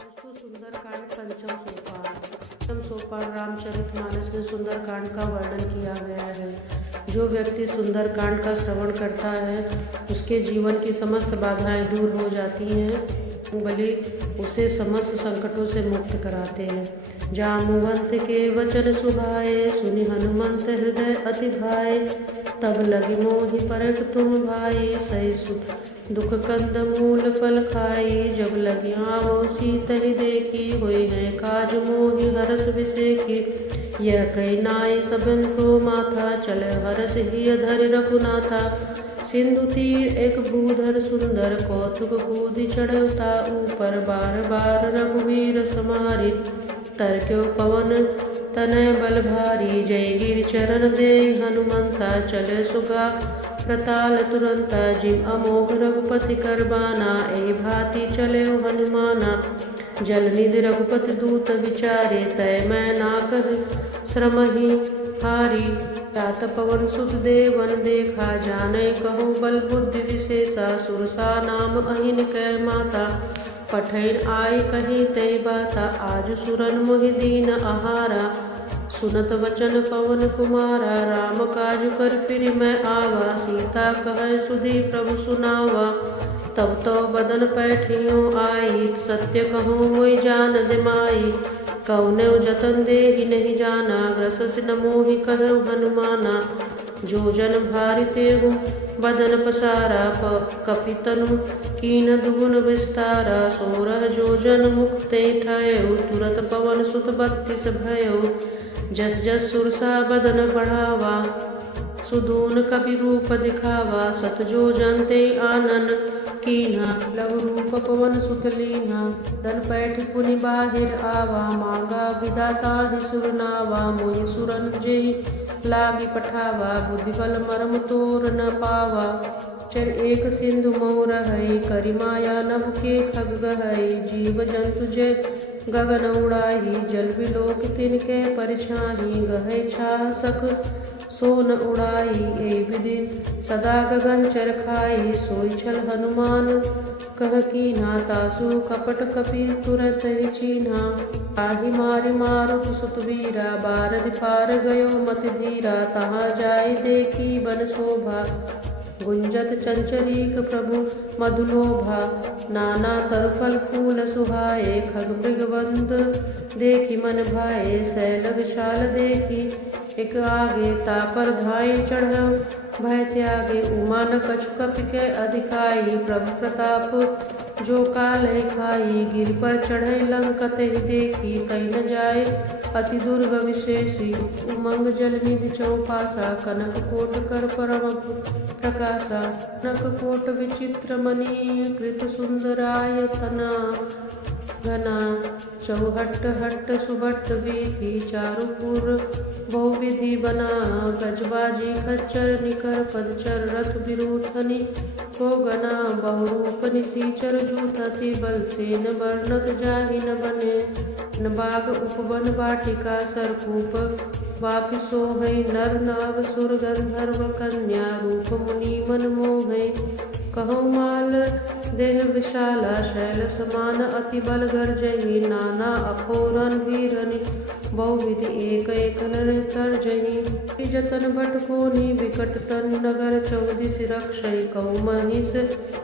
दोस्तों, सुंदरकांड पंचम सोपान। पंचम सोपान रामचरितमानस में सुंदरकांड का वर्णन किया गया है। जो व्यक्ति सुंदरकांड का श्रवण करता है उसके जीवन की समस्त बाधाएं दूर हो जाती हैं, बलि उसे समस्त संकटों से मुक्त कराते हैं। जामुवंत के वचन सुहाए, सुनि हनुमंत हृदय अति भाए। तब लगी मोहि परख तुम भाई, सही सुख दुख कंद मूल फल खाई। जब लगी आवो सीतहि देखी, हुई है काज मोहि हरस विसेखी। यह कई नाई सबन को माथा, चले हरस ही धरि रघुनाथा। सिंधु तीर एक भूधर सुंदर, कौतुक कूदि चढ़ता ऊपर। बार बार रघुवीर समारि, तरक्यो पवन तनय बल भारी। जय गिर चरण दे हनुमंता, चले सुगा प्रताल तुरंता। जिम अमोघ रघुपति करबाना, ए भांति चले हनुमाना। जल निधि रघुपति दूत विचारे, तय मैं ना कह श्रमहि हारी। तात पवन सुत देवन देखा, जाने कहूँ बल बुद्धि विशेषा। सुरसा नाम अहिन कै माता, पठैन आई कहीं तय बाता। आज सुरन मोहि दीन आहारा, सुनत वचन पवन कुमारा। राम काज कर फिर मैं आवा, सीता कहे सुधी प्रभु सुनावा। तब तो बदन पैठियों आई, सत्य कहूँ मोहि जान दिमाई। कौनेव जतन देहि नहीं जाना, ग्रसस न मोहि कहु हनुमाना। जो जन भारि तेहु बदन पसारा, कपितनु कीन दुगुन विस्तारा। 16 जोजन मुख ते ठयउ, तुरत पवन सुत 32 भयउ। जस जस सुरसा बदन बढ़ावा, सुदून कपि रूप दिखावा। 7 जोजन ते आनन कीन्हा, लघु रूप पवन सुत लीन्हा। दन पैठ पुनि बाहिर आवा, मांगा विधाता ही सुरनावा। मोहि सुरन जेहि लागी पठावा, बुद्धि बल मरम तोर न पावा। चर एक सिंधु मोह रहै, करि माया नभ के खग गहै। जीव जंतु जय गगन उड़ाही, जल बिलोक तिनके परिछाही। गहै छा सक सोन उड़ाई, ए विधि सदा गगन चर खाई। सोई छल हनुमान कह कीन्हा, तासु कपट कपि तुरत ही चीन्हा। आहि मारि मारुत सुत वीरा, बारधि पार गयो मति धीरा। तहाँ जाय देखी बन शोभा, गुंजत चंचरीक प्रभु मधुलोभा। नाना तरु फल फूल सुहाए, खग मृगबंध देखी मन भाए। शैल विशाल देखी एक आगे, तापर धाय चढ़ भय त्यागे। उमा न कछु कपि के अधिकाई, प्रभु प्रताप जो काले खाई। गिर पर चढ़े लंकत ही देखी, कहीं न जाए अति दुर्ग विशेषी। उमंग जल निधि चौपासा, कनक कोट कर परम प्रकाशा। कनक कोट विचित्र मणि, कृत सुंदरायतना घना। चौहट्ट हट्ट सुभट्ट वीथि, चारुपुर बहुविधि बना। गजबाजी खच्चर निकर पदचर, रथ बिरूथनि को गना। बहुरूप निसीचर जूथति, बल सेन वर्णत जाहि न बने। न बाग उपवन वाटिका, सरकूप वापि सोहै। नर नाग सुर गंधर्व कन्या, रूप मुनि मन मोहै। कहूँ माल देह विशाला, शैल समान अति बल गर्जहि। नाना अफोरन वीरनि, बहुविधि एक एक नर तर्जहि। जतन भट कोनि विकट तन, नगर 14 रक्षै। कहूँ महिष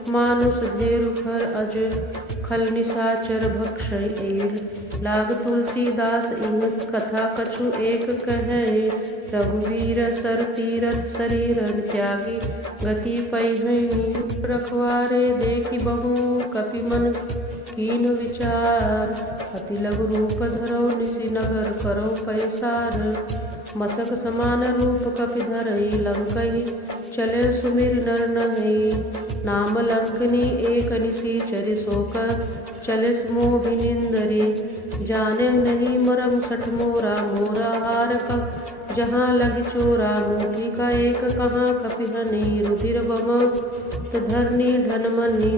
मानुष धेरु खर, अज खल निशाचर भक्षै। एल लाग तुलसीदास इन कथा कछु एक कहे। रघुवीर सर तीरथ शरीरन, त्यागी गति पैहै। रखवारे देखी बहु कपि मन कीन विचार। अति लघु रूप धरौ निशि, नगर करो पैसार। मसक समान रूप कपि धरई, लंकहि चले सुमिर नर नहई। नाम लंकनी एक निशिचर, शोक चलिस मोहि निंदरी। जाने नहीं मरम सठ मोरा, मोरा हार कब जहाँ लग चोरा। मोगी का एक कहाँ कपि हनि, रुधिर बम धरनी ढनमनि।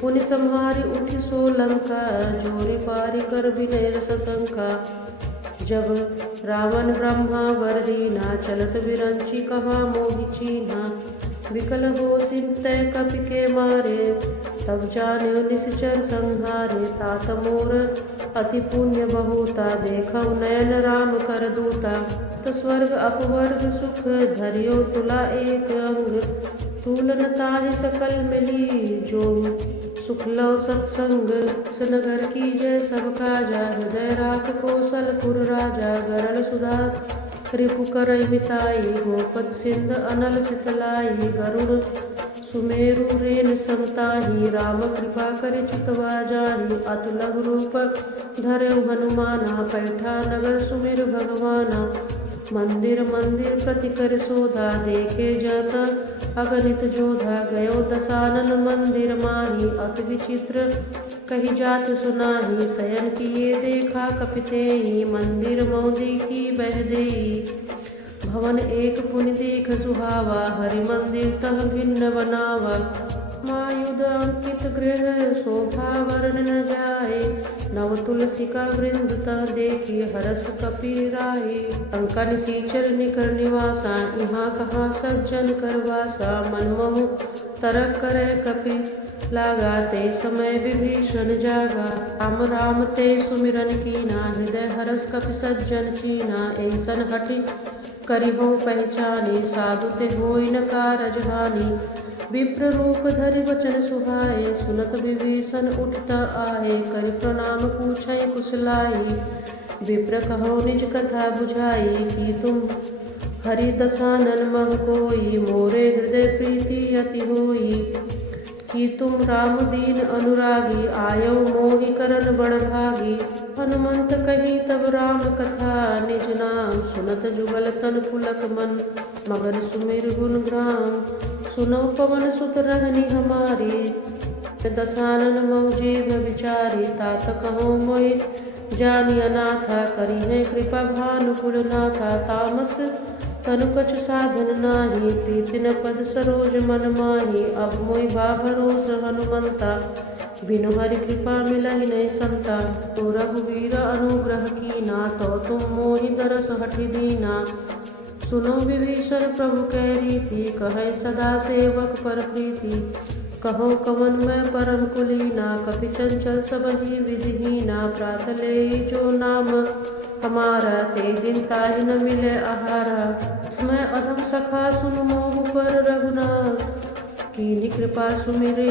पुनि संहारि उठि सो लंका, जोरि पारि कर विनय रस शंका। जब रावण ब्रह्मा वर दीना, चलत विरंची कहाँ मोहि चीन्हा। विकल हो सिंह तय कपि के मारे, तब जान्यो निश्चर संहारे तात मोर अति पुण्य बहुता देखौ नयन राम कर दूता। त स्वर्ग अपवर्ग सुख धरियो तुला एक अंग तूलन ताहि सकल मिली जो सुख लो सत्संग। सनगर की जय सब काजा हृदय राख कौशलपुर राजा गरल सुधा रिपु करई मिताई गोपद सिंध अनल सितलाई गरुड़ सुमेरु रेन समताही राम कृपा करि चितवा जाहि अतुलग रूप धरऊ हनुमाना पैठा नगर सुमिर भगवाना। मंदिर मंदिर प्रति कर शोधा देखे जाता अगणित जोधा गयो दसानन मंदिर माही अति विचित्र कही जात सुनाही शयन किए देखा कपितेहि मंदिर मौदी की बह देई। भवन एक पुनि देख सुहावा हरि मंदिर तह भिन्न बनावा। मायुध अंकित गृह शोभा वर्ण न जाए नव तुलसी का वृंद तह देखी हरस कपीराए। अंका निसीचर निकर निवासा यहाँ कहाँ सज्जन करवासा मनमोह तरक करे कपि लागा ते समय विभीषण जागा। राम राम ते सुमिरन कीना हृदय हरस कपि सज्जन चीना। ऐसन हठि करि हो पहचानी साधु ते होई न कारज हानि। विप्र रूप धरि वचन सुहाए सुनत विभीषण उठत आए करि प्रणाम पूछै कुशलाई। विप्र कहो निज कथा बुझाई कि तुम हरि दसानन मह कोई मोरे हृदय प्रीति अति होई। कि तुम राम दीन अनुरागी आयो मोहि करन बड़ भागी। हनुमंत कही तब राम कथा निज नाम सुनत जुगल तन पुलक मन मगन सुमिर गुण ग्राम। सुनो पवन सुत रहनी हमारी दसानन मऊ जीव विचारी। तात कहो मोहि जानि अनाथा करी है कृपा भानुकुल नाथा। तामस तनु कछ साधन नाही प्रीति न पद सरोज मन माही। अब मोहि बा भरोस हनुमंता बिनु हरि कृपा मिलहि नहीं संता। तो रघुवीर अनुग्रह कीना तो तुम मोहि दरस हठि दीना। सुनो विभीषण प्रभु कै रीति कहे सदा सेवक पर प्रीति। कहो कवन मैं परम कुलीना कपि चंचल सबहि विधिहीना। प्रात ले जो नाम हमारा ते दिन ताहि न मिले आहारा। इसमें अधम सखा सुन मोह पर रघुनाथ कीनी कृपा सुमिरे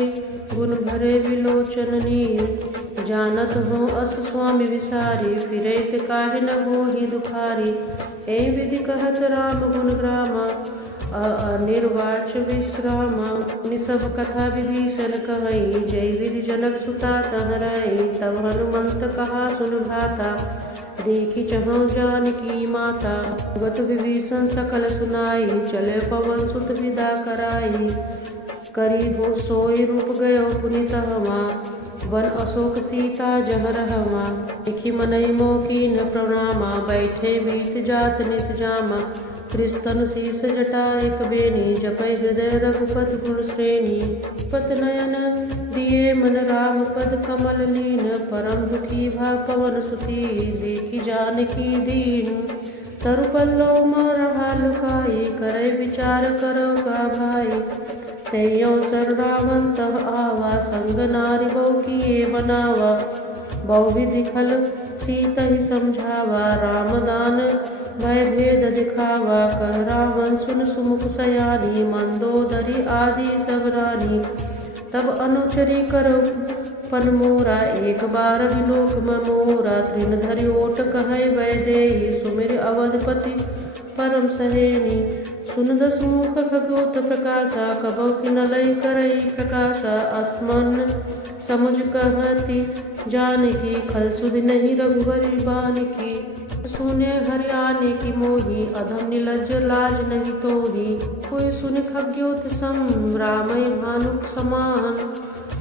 गुण भरे विलोचन नीर। जानत हो अस स्वामी विसारी फिरे ते काहि न होहि दुखारी। ए विधि कहत राम गुण ग्रामा निर्वाच विश्रामा। निसभ कथा विभीषण कहई जय विधि जनक सुता तह रही। तब हनुमंत कहा सुन भ्राता देखी चहु जानकी माता। गत विभीषण सकल सुनाई चले पवन सुत विदा कराई। करी हो सोई रूप गयो पुनि तहवा वन अशोक सीता जह रहवा। देखी मनई मोकी न प्रणामा बैठे बीत जात निस जामा। त्रिस्तन शीस जटा एक बेनी जपै हृदय रघुपति गुण श्रेणी। पत नयन दिए मन राम पद कमल लीन परम दुखी भा पवन सुती देखी जानकी दीन। तरु पल्लव रहा लुकाई करे विचार करो का भाई। तैयो सर रावण तह आवा संग नारी बहु किए बनावा। बहु विधि खल सीत ही समझावा रामदान भय भेद दिखावा। कह रावण सुन सुमुख सयानी मंदोदरी आदि सब रानी। तब अनुचरी करो पन मोरा एक बार विलोक मोरा। तृण धरि ओट कहे वैदेही सुमिर अवधपति परम सहेनी। सुन दस मुख खगोट प्रकाशा कबौ किनलई करई प्रकाशा। असमन समुझ कहती जानकी खल सुधि नहीं रघुवरी बानिकी। सुने हरियाणे की मोही अधम निलज्ज लाज नहीं तोही। कोई सुन खग्योत सम रामय भानुक समान।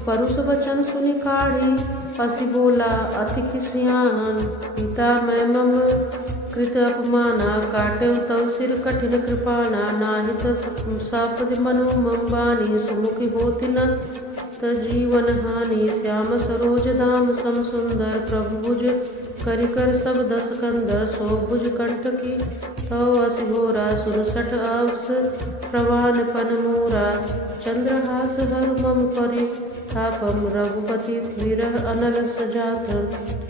परुष वचन सुनि काढ़ी असी बोला अति खिसियान। पिता मैं मम कृत अपमाना काटे तव सिर कठिन कृपाना। नाहित सापद मनु मम बानी सुमुखी होति न जीवन हानि। श्याम सरोज धाम सम सुंदर प्रभु भुज करि कर सब दस कंदर। सो भुज कंटकी तव असि घोरा सुरसठ अवस प्रवान पन मोरा। चंद्रहास हर मम परि थापम रघुपति विरह अनल सजातम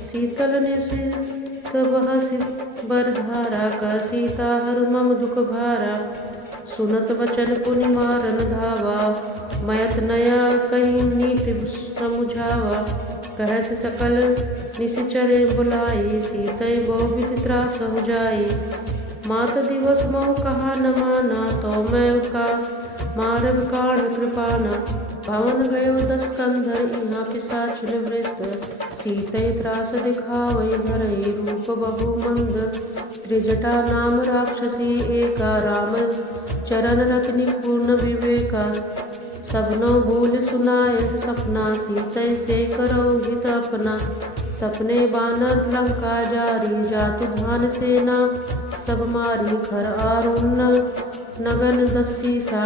शीतल निशित बहसि बरधारा का सीता हर मम दुख भारा सुनत वचन पुनि मारन धावा मयत नया कहीं नीति समुझावा कहत सकल निशिचरे बुलाई सीतय बहुविध त्रास हो जाई मात दिवस मोह कहा न माना तो मैं उका मारव काण कृपाना भवन गयो 10 कंधर इहाँ पिशाच निवृत्त सीतय त्रास दिखावै धरई रूप बहु मंद त्रिजटा नाम राक्षसी एका राम चरण रत्नि पूर्ण विवेका सबनो भूल सुनाय सपना सीतय से करो हित अपना सपने बानर लंका जारी जातु धान सेना सब मारी खर आरुण नगन दस्सीसा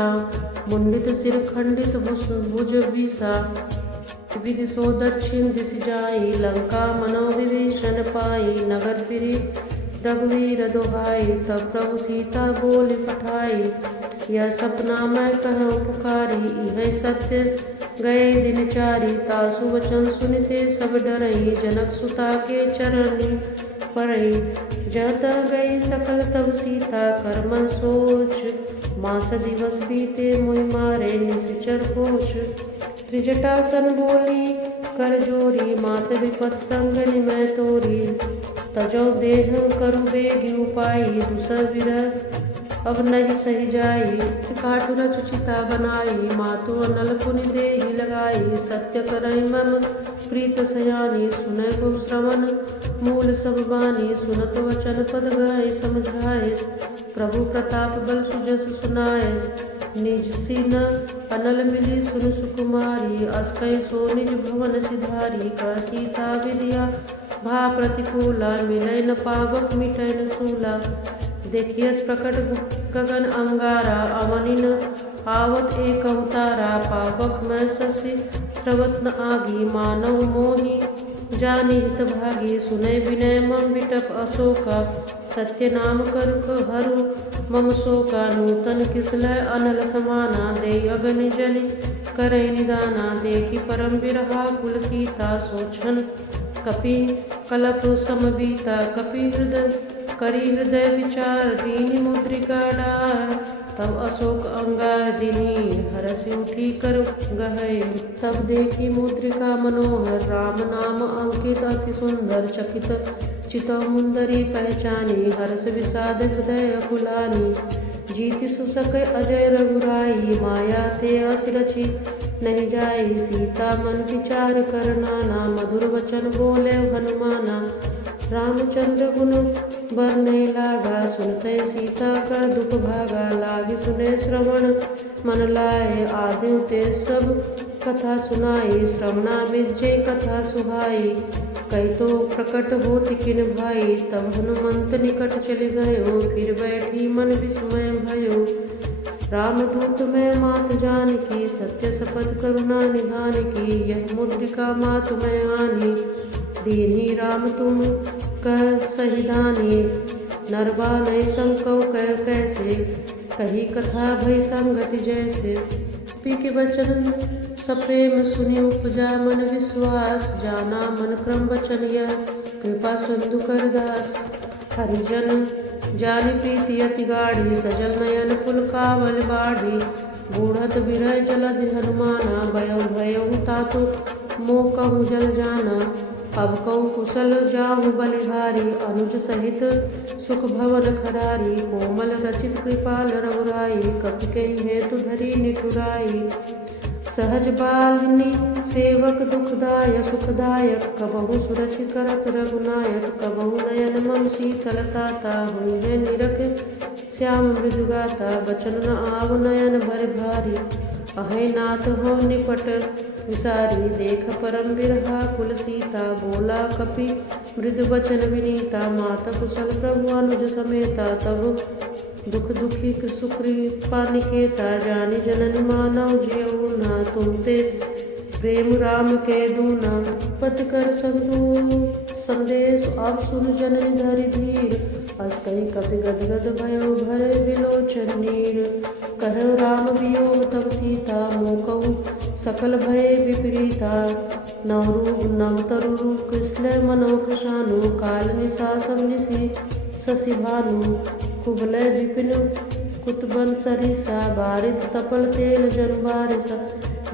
मुंडित सिर खंडित भुज बीसा विदिशो दक्षिण दिश जाई लंका मनो विभीषण पाई नगर फिरी रघुवीर दोहाई तब प्रभु सीता बोल पठाई यह सपना मैं कहूँ पुकारी यह सत्य गए दिन चारी तासु वचन सुनते सब डरई जनक सुता के चरणी पड़ई जाता गई सकल तब सीता कर्मन सोच मास दिवस बीते मुहि मारे निशिचर पोछ त्रिजटासन बोली कर जोरी मात विपत संग निमय तोरी तजो देह करु बेगी उपाई दूसर विरह अब नहीं सही जाई काठु रच चिता बनाई मातु अनल पुनि देहि लगाई सत्य करई मम प्रीत सयानी सुनय को श्रवण मूल सब बानी सुनत वचन पद गाय समझाए प्रभु प्रताप बल सुजस सुनाए निज सिन अनल मिली सुन सुकुमारी अस्कय सो निज भवन सिधारी का सीता विद्या भा प्रतिकूला मिलय न पावक मिटय न सूला देखियत प्रकट गगन अंगारा अवनिन आवत एक अवतारा पावक मैं शशि स्रवत न आगी मानव मोहि जानी हित भागी सुनय विनय मम विटप अशोका सत्य नाम कर हरु मम शोका नूतन किसलय अनल समाना दे अग्नि जलि करय निदाना देखी परम बिरहा कुल सीता सोचन कपि कलप समबीता कपि हृदय करी हृदय विचार दीनी मुद्रिका डार तब अशोक अंगार दिनी हरसि उठी कर गहय तब देखी मुद्रिका मनोहर राम नाम अंकित अति सुंदर चकित चितौ मुंदरी पहचानी हर्ष विषाद हृदय अकुलानी जीति सुसक अजय रघुराई माया ते असरची नहीं जाई सीता मन विचार करना मधुर वचन बोले हनुमाना रामचंद्र गुण बरने लागा सुनते सीता का दुख भागा लागे सुने श्रवण मन लाए आदि ते सब कथा सुनाई श्रवणा विजय कथा सुहाई कई तो प्रकट होति किन भाई तब हनुमंत निकट चले गयो फिर बैठी मन विस्मय भयो रामदूत में मात जान की सत्य शपथ करुणा निधान की यह मुद्रिका मात में आनी दीनी राम तुम कह सहिधानी नरवा नय संकव कह कैसे कही कथा भई संगति जैसे पी के वचन सप्रेम सुनि उपजा मन विश्वास जाना मन क्रम वचन यह कृपा सिंधु कर दास हरिजन जानि प्रीति अति गाढ़ी सजल नयन पुल कावल बाढ़ी बूढ़त विरह जलधि हनुमाना भयो भयो तातु मोह कहूँ जल जाना अब कहूँ कुशल जाहु बलिहारी अनुज सहित सुख भवन खरारी कोमल रचित कृपाल रघुराई कपि कहि हेतु धरी निठुराई सहज बालिनी सेवक दुखदाय सुखदायक कबहु सुरक्षित करत रघुनायक कबहु नयन मम शीतलताता हुई है निरख श्याम मृदुगाता बचन न आव नयन भर भारी अहे नाथ हो निपट विसारी देख परम बिरहा कुल सीता बोला कपि मृदु बचन विनीता माता कुशल प्रभु अनुज समेता तब दुख दुखी सुकृ पानिकेता जानी जननी मानव जियऊ ना तुम ते प्रेम राम के दूना पत कर संतु संदेश अब सुन जननी धरि धीर। अस कही कपि गदगद भयो भय विलोचन नीर। कहु राम वियोग तब सीता मोकऊ सकल भय विपरीता। नवतरु रूप कृष्ण मनोक शानु। काल निशा सब निशि शशि भानु। कुबलय विपिन कुतबन सरिसा। बारिद तपल तेल जन बारिसा।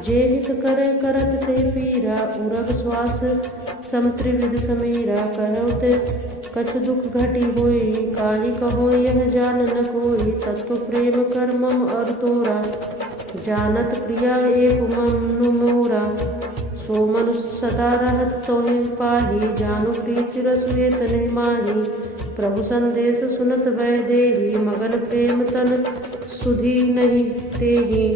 जे हित करे करत ते पीरा। उरग श्वास सम त्रिविध समीरा। कहु ते कछु दुख घटी होई। काहि कहो यह जान न कोई। तत्व प्रेम कर मम और तोरा। जानत प्रिया एक मनु मोरा। सो मनुष्य सदा रहत तोहि पाही। जानु प्रीति रसु ये तने माही। प्रभु संदेश सुनत वै देही। मगन प्रेम तन सुधी नहीं तेहि।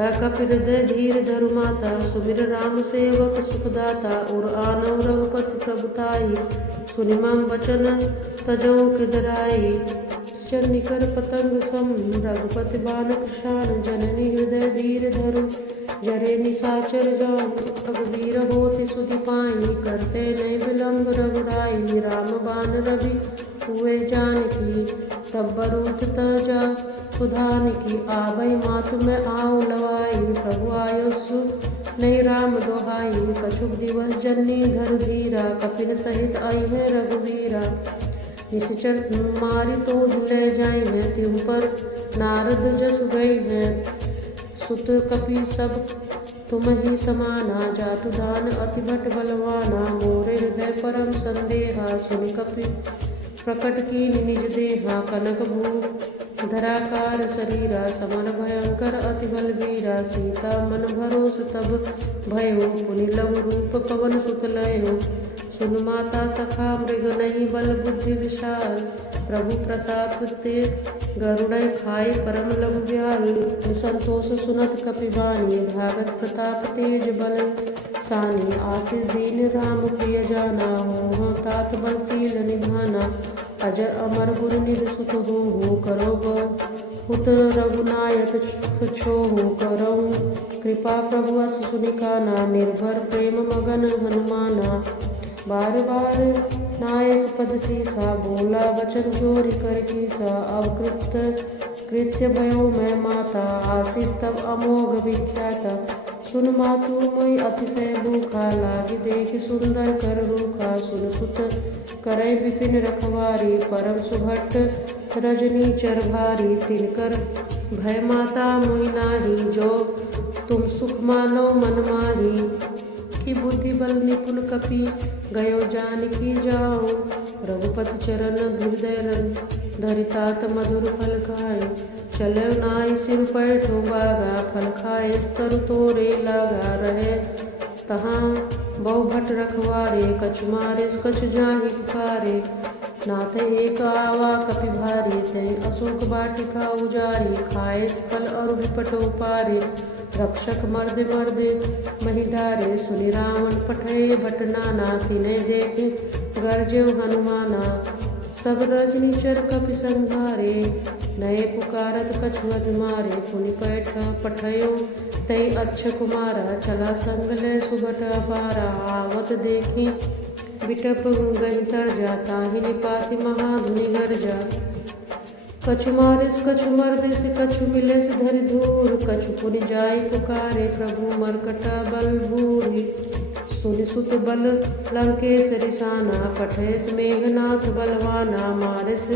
कपि हृदय धीर धरु माता। सुमिर राम सेवक सुखदाता। उर आनव रघुपति प्रभुताई। सुनि मम वचन तजौ किदराई। निकर पतंग सम रघुपति बानक शान। जननी हृदय धीर धरु जरे निशाचर जान। रघुवीर होति सुधि पाई। करते नहीं विलम्ब रघुराई। राम बान रवि हुए जानकी। तब बरूथ तजा उधान की। आवै मातु में आऊ लवाई। प्रभु आयो सु नहीं राम दोहाई। कछुक दिवस जननी धरु धीरा। कपिन सहित आई है रघुवीरा। निश्चर मारी तो ले जाई है। त्यों पर नारद जसु गई है। सुत कपि सब तुम ही समाना। जातु दान अति भट बलवाना। मोरे हृदय परम संदेहा। सुनि कपि प्रकट की निज देहा। कनक भू धराकार शरीरा। समर भयंकर अति बलवीरा। सीता मन भरोस तब भयो। पुनि लघु रूप पवन सुत लयो। सुन माता सखा मृग नहीं बल बुद्धि विशाल। प्रभु प्रताप ते गरुड़ खाई परम लघु ब्याल। संतोष सुनत कपि वाणी। भागत प्रताप तेज बल सानी। आशीष दीन राम प्रिय जाना। हो तात बलशील निधाना। अजर अमर गुरु निध सुत हो। करो पुत रघुनायक छोहु। करो कृपा प्रभु अस सुनिकाना। निर्भर प्रेम मगन हनुमाना। बार बार नाय पद सीसा। बोला वचन जोरि कर कीसा। अवकृत कृत्य भयो मैं माता। आशीष तब अमोघ विख्याता। सुन मातु मोहि अतिशय भूखा। लागी देख सुंदर कर रूखा। सुन सुत करे विपिन रखवारी। परम सुभट रजनी चर भारी। तिनकर भय माता मोहि नाही। जो तुम सुख मानो मन माही। की बुद्धि बल निपुण कपि गयो जानकी जाओ। रघुपति चरण हृदय धरितात मधुर फल खाए। चलो नाई सिर पैठो बागा। फल खाए तरु तोरे लागा। रहे तहाँ बहु भट रखवारे। कछु मारे कछु जाहि पुकारे। नाथ एक आवा कपि भारी। तै अशोक बाटिका उजारी। खाए फल और विपटो पारे। रक्षक मर्द मर्द मही डारे। सुनि रावण पठय भट नाना। तिने देखे गरजेउ हनुमाना। सब रजनीचर कपि संहारे। नये पुकारत कछु अधमारे। पुनि पठयो तै अच्छ कुमारा। चला संग ले सुभट अपारा। आवत देखी बिटप गंतर जा। ताहि निपाति महाधुनि गर्जा। कछु मारिस कछु मर्दिस। कछु मिलेस धरि धूर। कछु पुनि जाई पुकारे। प्रभु मरकटा बल भूरि। सुनि सुत बल लंकेश रिसाना। पठेस मेघनाथ बलवाना। मारिस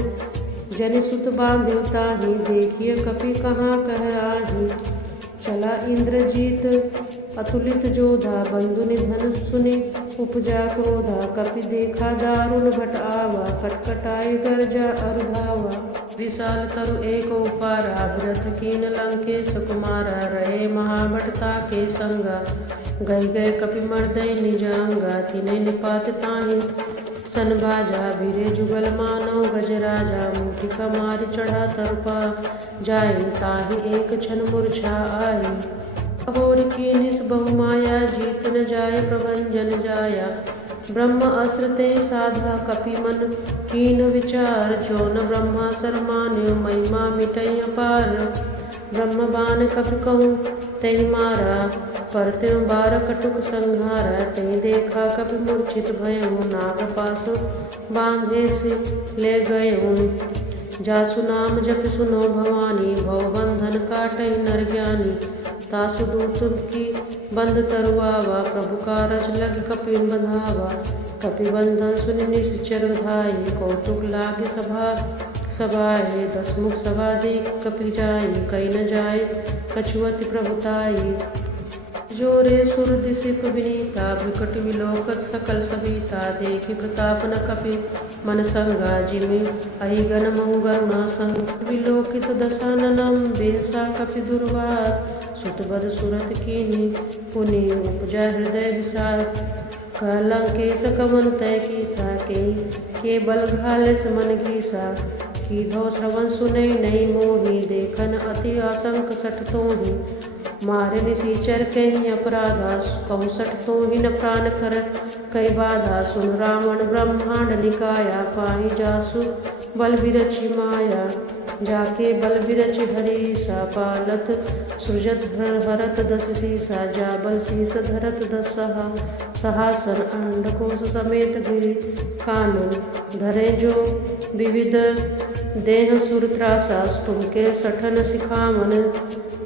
जनि सुत बांध्यो ताहि। देखिए कपि कहाँ कह आहि। चला इंद्रजीत अतुलित जोधा। बंधु निधन सुनि उपजा क्रोधा। कपि देखा दारुण भट आवा। कटकटाई गर्जा अरुधावा। विशाल तरु एक उपारा। व्रत कीन लंकेश कुमारा। रहे महाभटता के संगा। गए कपि मर्दय निज अंगा। तिने निपात ताहि सन बाजा। वीरे जुगल मानव गजराजा। मूठिका मार चढ़ा तरुपा जाए। ताहि एक क्षण मूर्छा आई। अहोर की निस बहुमाया। जीत न जाय प्रभंजन जाया। ब्रह्म अस्त्र ते साधा। कपि मन कीन विचार। जो न ब्रह्मा सरमान्यो। महिमा मिटय पार। ब्रह्मबान कपि कहूँ तहि मारा, पर त्यों बार कटुक संहारा। तहि देखा कपि मूर्छित भयऊँ, नाग पास बांधे से ले गयऊँ। जासु नाम जप सुनो भवानी, भव बंधन काटहि नर ज्ञानी। तासु दूत की बंद तरुआवा, प्रभु कारज लग कपिन बंधावा। कपि बंधन सुनि निश्चर धाई, कौतुक लागे सभाए। दसमुख सभा देख कपि जाई, कई न जाए कछुअति प्रभुताई। जोरे सुर दिसिप विनीता, विकट विलोकत सकल सविता। देखि प्रताप न कपि मन संगा, जिमि अहिगन महु गरुणा संग। विलोकित दशाननम बेहसा कपि दुर्वार, सुतबद सुरत कीन्ही पुनि उपजा हृदय विसार। कलंकेश कवन तय कीसा, के बल घालेस मन कीसा। कीधो श्रवण सुनै नहीं मोहि, देखन अति आशंक सठ तोहि। मारे निशीचर कहीं अपराधा, कहु सठ तोहि न प्राण कर कई बाधा। सुन रावण ब्रह्मांड निकाया, पाहि जासु बल विरचि माया। जाके बल विरच हरीसा, पालत सृजत भरत दस सीसा। जा बल शीस धरत दस सहासन, अंडकोश समेत गिरि कानन। धरे जो विविध देह सुर त्रासा, तुमके सठन सिखावन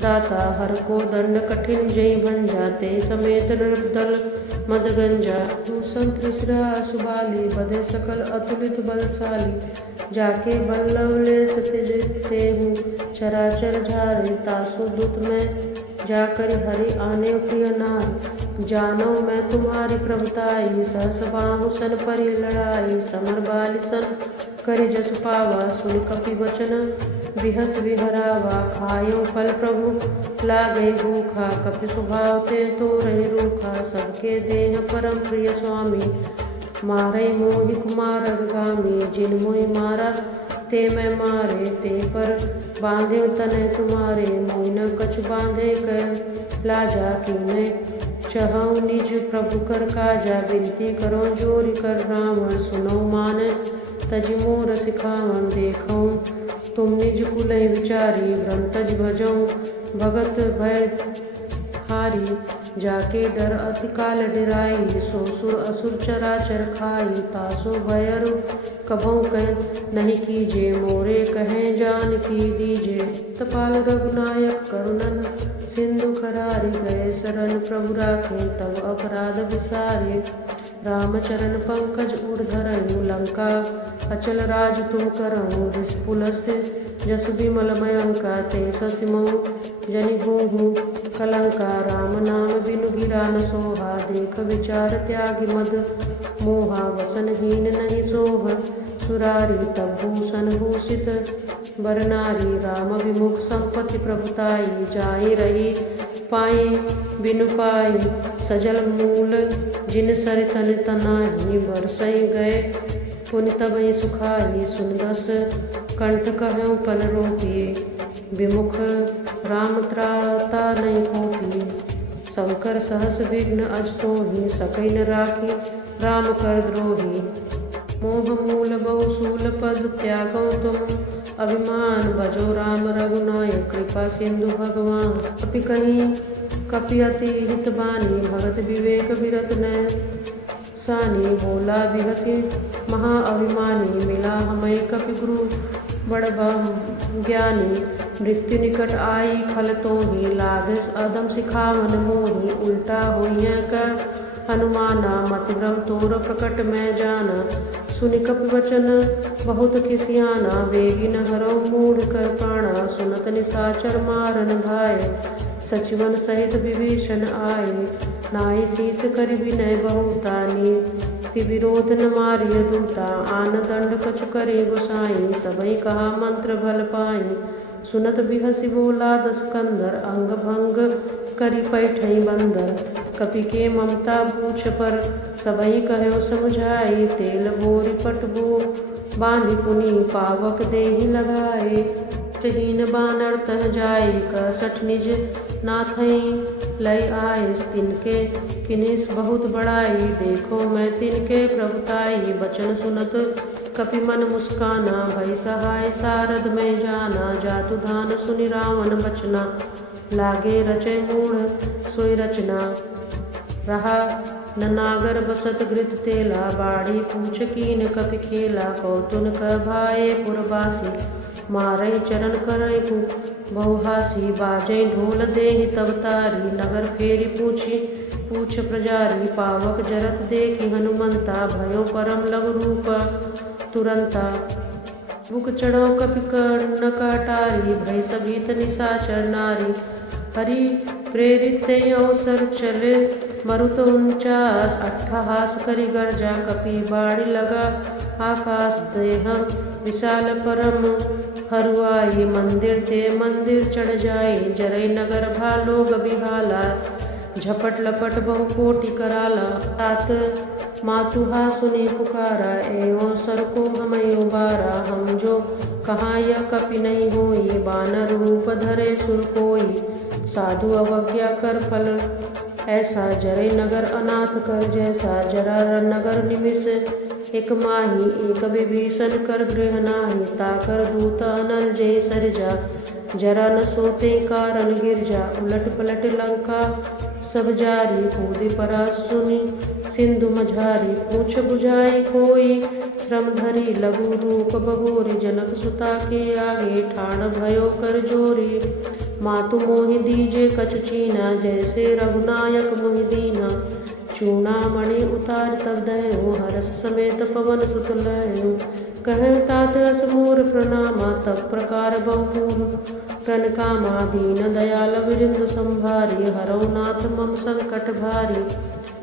दाता। हर को दंड कठिन जय भंजा, ते समेत नृपदल मद गंजा। भूषण त्रिश्रा सुबाली, बधे सकल अतुलित बलशाली। जाके बल्लवलेस तेजते हूँ, चराचर झारे। तासु दूत में जाकर हरि आने प्रिय नार। जानो मैं तुम्हारी प्रभुताई, सहस बाहु सन परि लड़ाई। समर बाली सन करि जस पावा, सुनि कपि वचन बिहस विहरावा। खायो फल प्रभु लागे भूखा, कपि स्वभाव ते तो रही रूखा। सबके देह परम प्रिय स्वामी, मारे मोहि कुमार अगगामी। जिन मोहि मारा ते मैं मारे, ते पर बांधे तनय तुम्हारे। मोहि न कछु बांधे कर लाजा, कीन्हे चहऊँ निज प्रभु कर काजा। विनती करो जोरि कर रावण, सुनौ मान तजि मोर सिखावन। देखऊँ तुम निज कुलहि विचारी, भ्रमतज भजऊँ भगत भय हारी। जाके डर अति काल डेराई, सो सुर असुर चराचर खाई। तासो भयरु कभौ कह नहीं कीजे, मोरे कहें जान की दीजे। तपाल रघुनायक करुणन सिंधु खरारी, गए शरण प्रभु राखे तब अपराध विसारे। रामचरण पंकज उर धरऊँ, लंका अचल राज तुम करऊँ। रिसपुलस्य जसु विमल मयंका, ते ससिमऊ जनि होहु कलंका। राम नाम बिनु गिरा न सोहा, देख विचार त्यागी मद मोहा। वसनहीन नहीं सोह सुरारी, तब भूषण भूषित बर नारी। राम विमुख संपत्ति प्रभुताई, जाहि रही पाए बिनु पाए। सजल मूल जिन सर तन तनाही, बरसई गए पुनि तबहि सुखाई। सुन दस कंठ कहऊँ पल रोपिए, विमुख राम त्राता नहीं कोपी। शंकर सहस विघ्न अजतोहि, सकै न राखी राम कर द्रोही। मोह मूल बहुशूल पद त्यागो तुम अभिमान। भजो राम रघुनायक, कृपा सिंधु भगवान। कपि कहीं कपि अति हित बानी, भगत विवेक विरत न सानी। बोला बिहसी महा अभिमानी, मिला हमें कपि गुरु बड़ ज्ञानी। मृत्यु निकट आई खल तोहि, लागस अदम सिखावन मोहि। उल्टा होइय कर हनुमाना, मति भ्रम तोर प्रकट मैं जाना। सुनि कपि वचन बहुत किसियाना, बेगी न हरौ मूढ़ कर प्राणा। सुनत निशाचर मारन भाए, सचिवन सहित विभीषण आए। नाई शीस करि विनय बहुता, नीति विरोध न मारिय दूता। आन दंड कछु करे गोसाई, सबई कहा मंत्र भल पाई। सुनत बिहसि बोला दस कंदर, अंग भंग करि पैठई बंदर। कपि के ममता पूछ पर, सबई कहो समझाई। तेल बोरि पट बो बांधि पुनि, पावक देहि लगाए। कष्टहीन बानर तह जाय, कसठ निज नाथई लय आयस तिनके, किनिस बहुत बड़ाई, देखो मैं तिनके प्रभुताई। बचन सुनत कपि मन मुस्काना, भई सहाय सारद में जाना। जातु धान सुनि रावण बचना, लागे रचय मूढ़ सोई रचना। रहा न नागर बसत घृत तेला, बाड़ी पूछ कीन कपि खेला। कौतुन क भाए पुरबासी, मारई चरण करई बहुहासी। बाजई ढोल देहि तब तारी, नगर फेरी पूछ प्रजारी। पावक जरत देखी हनुमंता, भयो परम लघु रूप तुरंता। बुक चढ़ो कपि न कटारी, भय सभीत निशाचर नारी। हरि प्रेरित अवसर चले, मरुत 49 अट्ठहास करि गर्जा। कपि बाढ़ लगा आकाश, देह विशाल परम हरुआई। मंदिर ते मंदिर चढ़ जाए, जरई नगर भालोग बिहाला। झपट लपट बहु कोटि कराला, तात मातुहा सुनी पुकारा। एवं सर को हमयो बारा, हम जो कहाँ यह कपि नहीं होई। बानर रूप धरे सुर कोई, साधु अवज्ञा कर फल ऐसा। जरे नगर अनाथ कर जैसा, जरा नगर निमिष एक माही। एक विभीषण कर गृह नाही, ताकर दूत अनल जय सरजा। जरा न सोते कारण गिर जा, उलट पलट लंका सब जारी। कूदी परा सुनी सिंधु मझारी, पूछ बुझाई कोई श्रम धरी। लघु रूप बहोरी, जनक सुता के आगे ठाण भयो कर जोरी। मातु मोहि दीजे कछु चीना, जैसे रघुनायक मोहि दीना। चूना मणि उतार तब दयो, हरस समेत पवन सुत लयो। कहु तात अस मोर प्रणामा, तब प्रकार बहुपूर प्रणकामा। दीन दयाल विरिंद संभारी, हरौ नाथ मम संकट भारी।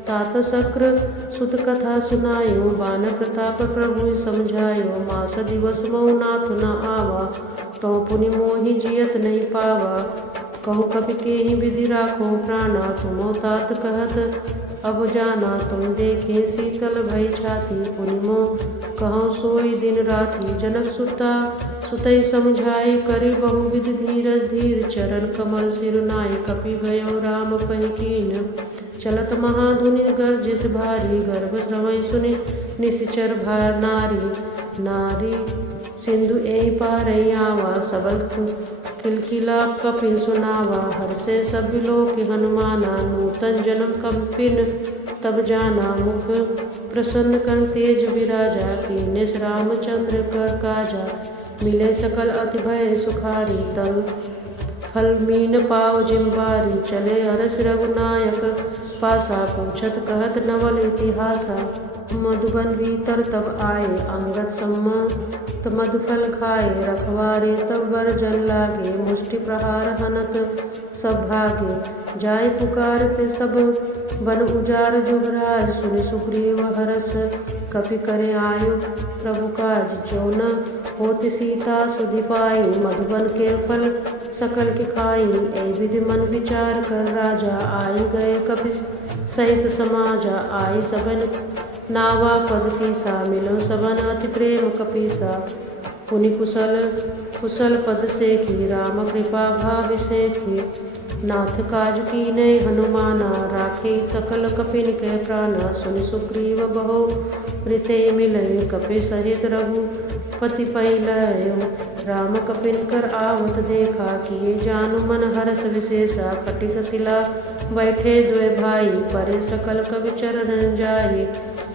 तात शक्र सुत कथा सुनायो, बान प्रताप प्रभु समझायो। मास दिवस मऊ नाथ न आवा, तो पुनि मोहि जियत नहीं पावा। कहु कपि केहि विधि राखो प्राणा, तुमो तात कहत अब जाना। तुम देखे शीतल भई छाती, पुनि मोह कहूँ सोई दिन राती। जनक सुता सुतई समझाई, करि बहुविध धीरज धीर। चरण कमल सिरुनाई, कपि भयो राम पहि कीन। चलत महाधुनि गर्जिस भारी, गर्भ श्रवै सुनि निशिचर भार नारी। नारी सिंधु एहि पारई आवा, सबल किलकिला कपिल सुनावा। हर्षे सभि लोक हनुमाना, नूतन जन्म कंपिन तब जाना। मुख प्रसन्न कर तेज विराजा, कीनेस रामचंद्र कर काजा। मिले सकल अति भय सुखारी, तल फल मीन पाव जिम्बारी। चले अरस रघुनायक पासा, पूछत कहत नवल इतिहासा। मधुबन भीतर तब आए, अंगद सम्मत मधुफल खाए। रखवारे तब बर जल लागे, मुष्टि प्रहार हनत सब भागे। जाय पुकार ते सब बन उजार जुगराज, सुनि सुग्रीव हरस कपि करे आयो प्रभु काज। जो न होति सीता सुधि पाई, मधुबन के फल सकल के खाई। ऐ विधि मन विचार कर राजा, आई गए कपि सहित समाजा। आई सबन नावा पद सीसा, मिलो सबन अति प्रेम कपीसा। पुनि कुशल पद सेखी, राम कृपा भावि सेखी। नाथ काज कीनै हनुमाना, राखे सकल कपिन के प्राणा। सुनि सुग्रीव बहु प्रीते मिलय, कपि सहित रघुपति पै लयो। राम कपिन कर आवत देखा, किए जानु मन हरष विशेषा। कटिक शिला बैठे द्वै भाई, परे सकल कवि चरण जाई।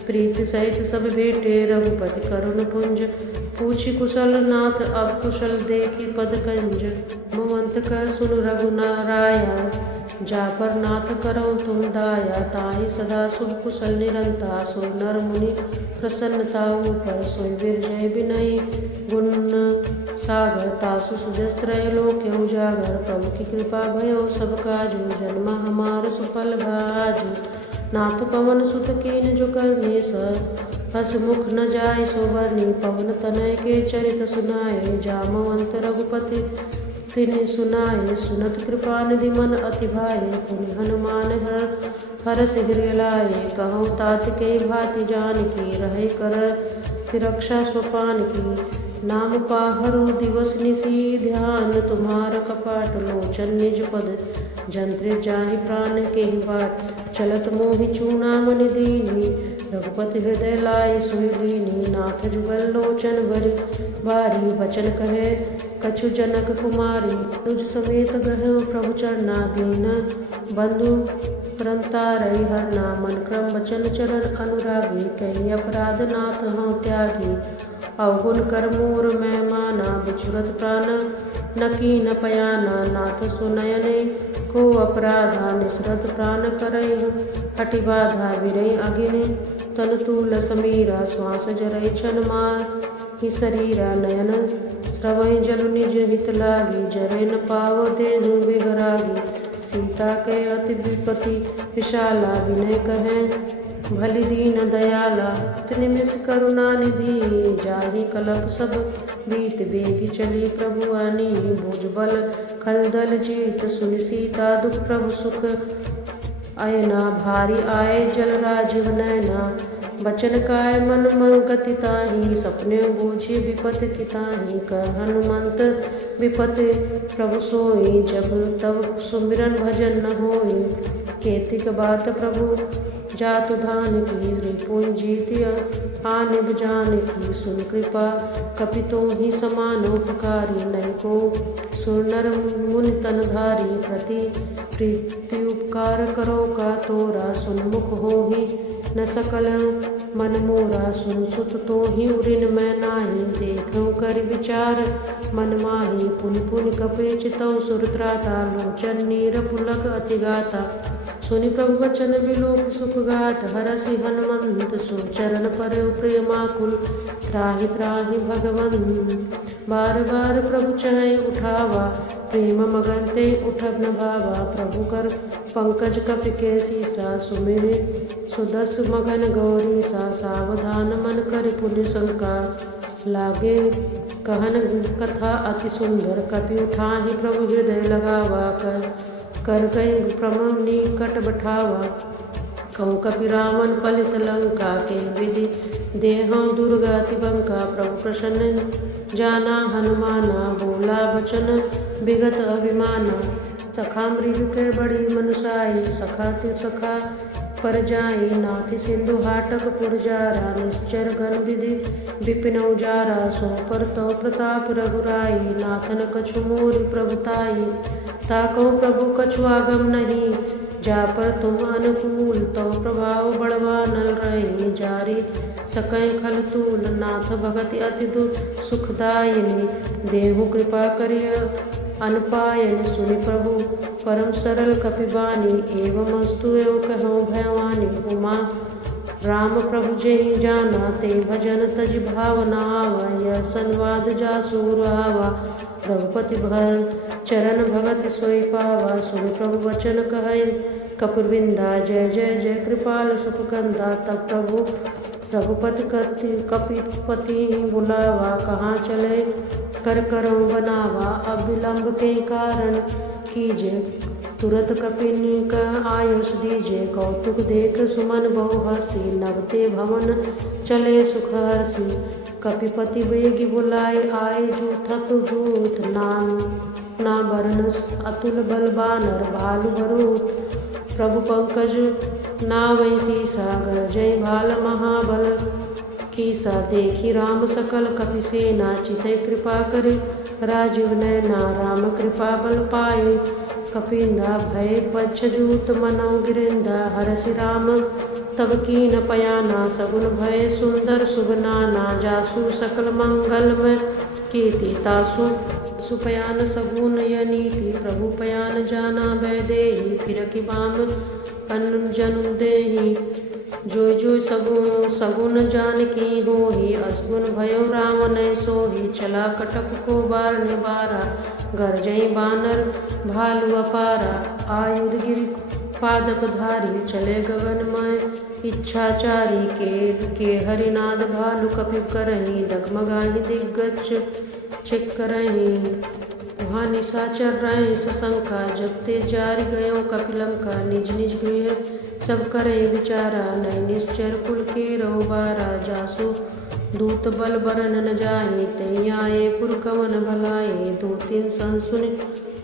प्रीति सहित सब भेटे, रघुपति करुण पुंज। पूछी कुशल नाथ अब कुशल देखी पद कंज। ममंत कर सुन रघुनाराया, जा पर नाथ करो तुम दाया। ताहि सदा शुभ कुशल निरंता, सोई नर मुनि प्रसन्नता ऊपर। सोई विरजय विनय गुण सागर, तासु सुजस्त्रय लोक उजागर। प्रभु की कृपा भयो सब काजु, जन्मा हमार सुफल भाजु। नाथ पवन सुत कीन जो करनी, हसमुख न जाय सोबरनी। पवन तनय के चरित सुनाए, जामवंत रघुपति तिनि सुनाए। सुनत कृपा निधि मन अति भाए, पुनि हनुमान हरष हृदय लाए। कहूँ तात के भांति जानकी, रहे कर रक्षा स्वपान की। नाम पाहरु दिवस निसी, ध्यान तुम्हार कपाट लोचन निज पद, जंत्र जाहि प्राण के बाट, चलत मोहि चूड़ामणि दीनी, रघुपति हृदय लाई सोई लीनी, नाथ जुगल लोचन भरि बारी, बचन कहे कछु जनक कुमारी, तुझ समेत गहु प्रभु चरना दीन, बंधु परंतारई हरना, मन क्रम बचन चरण अनुरागी, कही अपराध नाथ हूँ त्यागी, अवगुण कर मोर मैं माना, बिछुरत प्राण नकी न पयाना, नाथ सुनयने को अपराधा, निसरत प्राण करई हटि बाधा, विरई अगिने तन तूल समीरा, श्वास जरई छन मार ही शरीरा, नयन श्रवई जलु निज हित लागी, जरै न पाव देहु बिहरागी, सीता के अति विपति विशाला, विनय कहे भली दीन दयाला, निमिष करुणा निधि, जाहि कलप सब बीत, बेगी चली प्रभु आनी, भुजबल खलदल जीत, सुनि सीता दुख प्रभु सुख अयना, भारी आए जल राजीव नयना, बचन काय मन गति ताहि, सपने बूझे विपत किताहि, कह हनुमंत विपत प्रभु सोई, जब तब सुमिरन भजन न होई, केतिक बात प्रभु जातु धान की, रिपुन जीतिया आनिब जान की, सुन कृपा कपितो ही समानोपकारी, नहीं को सुर नर मुनि तन धारी, प्रति प्रीति उपकार करो का तोरा, सुनमुख हो ही न सकल मन मोरा, सुन सुत तो ही उरिन मैं नाही, देखूं कर विचार मन माही, पुन पुन कपे चितौ सुरत्राता, लोचन नीर पुलक अतिगाता, सुनि प्रभु वचन विलोक सुख गात, हरसि हनुमंत सो चरण पर प्रेमाकुल, त्राहि त्राहि भगवन, बार बार प्रभु चढ़ई उठावा, प्रेम मगन ते उठब न भावा, प्रभु कर पंकज कपि के सीसा, सुमिर सुदस मगन गौरी सा, सावधान मन कर पुण्य शंका, लागे कहन कथा अति सुंदर, कपि उठाहि प्रभु हृदय लगावा, कर गए प्रमण निकट बठावा, कहूँ कपि रावण पलित लंका, के विधि देहौ दुर्गा तिबंका, प्रभु प्रसन्न जाना हनुमाना, बोला वचन विगत अभिमाना, सखा मृग के बड़ी मनुसाई, सखा ते सखा पर जाई, नाथि सिंधु हाटक पुरजारा, निश्चर घन विधि विपिन उजारा, सो पर तो प्रताप रघुराई, नाथन कछु मोरि प्रभुताई, ताको प्रभु कछु आगम नहीं, जा पर तुम अनुकूल, तो प्रभाव बड़वा नल रही, जारी सकै खल तूल, नाथ भगति अति सुखदायिनी, देहु कृपा करिय अनपायनि, सुनि प्रभु परम सरल कपिबानी, एवं अस्तु एवं कहो भयवानी, उमा राम प्रभु जेहि जाना, ते भजन तज भावना आवा, यह संवाद जासूर आवा, रघुपति भर चरण भगत सोई पावा, सुनि प्रभु वचन कहै कपिवृंदा, जय जय जय कृपाल सुखकंदा, तब प्रभु रघुपति कपिपति बुलावा, कहाँ चले कर करो बनावा, अब विलंब के कारण कीजे, तुरत कपिन का आयुष दीजे, कौतुक देख सुमन बहु हर्षि, नवते भवन चले सुख हर्षि, कपिपति वेगी बुलाए, आए जूथत जूथ, नाम ना बरन अतुल बल बानर, भालु भरूत प्रभु पंकज नावै सीसा, गरजय भाल महाबल कीसा, देखी राम सकल कपि सेना, चितै कृपा करे राजीव नैना, राम कृपा बल पाए कपिंदा, भय पच्छजूत मनौ गिरिंदा, हरसि राम तब कीन पयाना, सगुन भय सुंदर शुभ नाना, जासु सकल मंगलमय कीर्ति, तासु सुपयान सगुन यनीति, प्रभु पयान जाना वैदेही, फिर कि बाम अनुजन देही, जो जो सगुन जानकी होही, असगुन भयो राम नै सोही, चला कटक को बारने बारा, गरजई बानर भालु अपारा, आयुध गिरि पादप धारी, चले गगनमय इच्छाचारी, के हरिनाद भालु कपि करही, डगमगाही दिग्गज चिक करही, वहाँ निशाचर रहे सशंका, जब ते जारी गयो कपिलंका, निज निज गृह सब करे विचारा, नय निश्चर कुल के रहो बारा, जासु दूत बल बरन न जाए, तई आए पुर कवन भलाए। दो तीन सन सुनि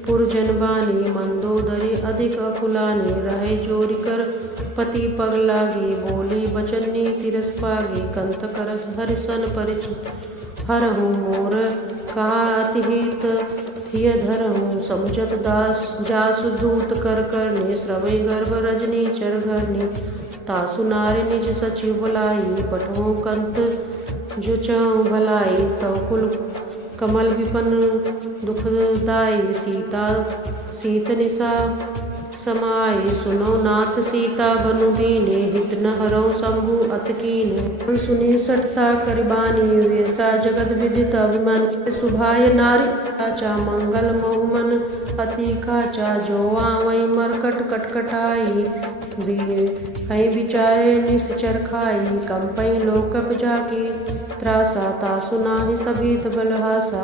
पुरजन बानी, मंदोदरी अधिक अकुलानी। रहे जोरी कर पति पग लागी, बोली बचन नीति रस पागी। कंत करस हरिसन परिच हरहु, मोर कहा अति हित हिय धरहु। समुचत दास जासु दूत कर करनी, श्रवै गर्भ रजनी चर घरनी। तासु नारी निज सचिव बुलाई, पठो कंत जो चहु भलाई। तव कुल कमल विपन दुखदाई, सीता सीत निशा समाये। सुनो नाथ सीता बनु दीने, हित न हरौ शंभु अत कीने। सुनी सठता करबानी, वेसा जगत विदित अभिमानी। सुभाय नारी काचा, मंगल मोहमन अति काचा। जो आवै मरकट कटकटाई, कहीं विचारे निश्चर खाई। कंपै लोकप जाकी त्रासा, तासु नाहि सभीत बलहासा।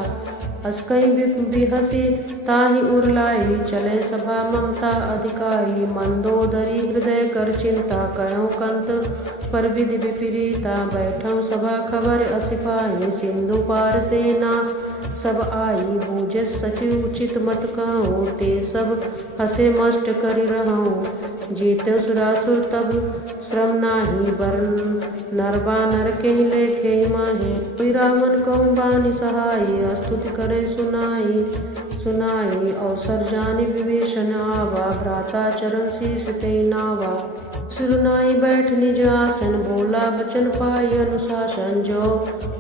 अस्कई बिहसी ताहि उरलाई, चले सभा ममता अधिकारी। मंदोदरी हृदय कर चिंता, कयो कंत पर विधि विपरीता। बैठौ सभा खबर असिपाही, सिंधु पार सेना सब आई। बूझे सचिव उचित मत कहूँ, ते सब हसे मस्ट करि रहूँ। जीते सुरासुर तब श्रम नाही, बर नरबा नर के लेखे माहे। कोई रावण कहूँ बानी सहाय, स्तुति करे सुनाई सुनाई। अवसर जानि विभीषण आवा, भ्राता चरण शीस ते नावा। सिरुनाई बैठ निज आसन, बोला बचन पाई अनुशासन। जो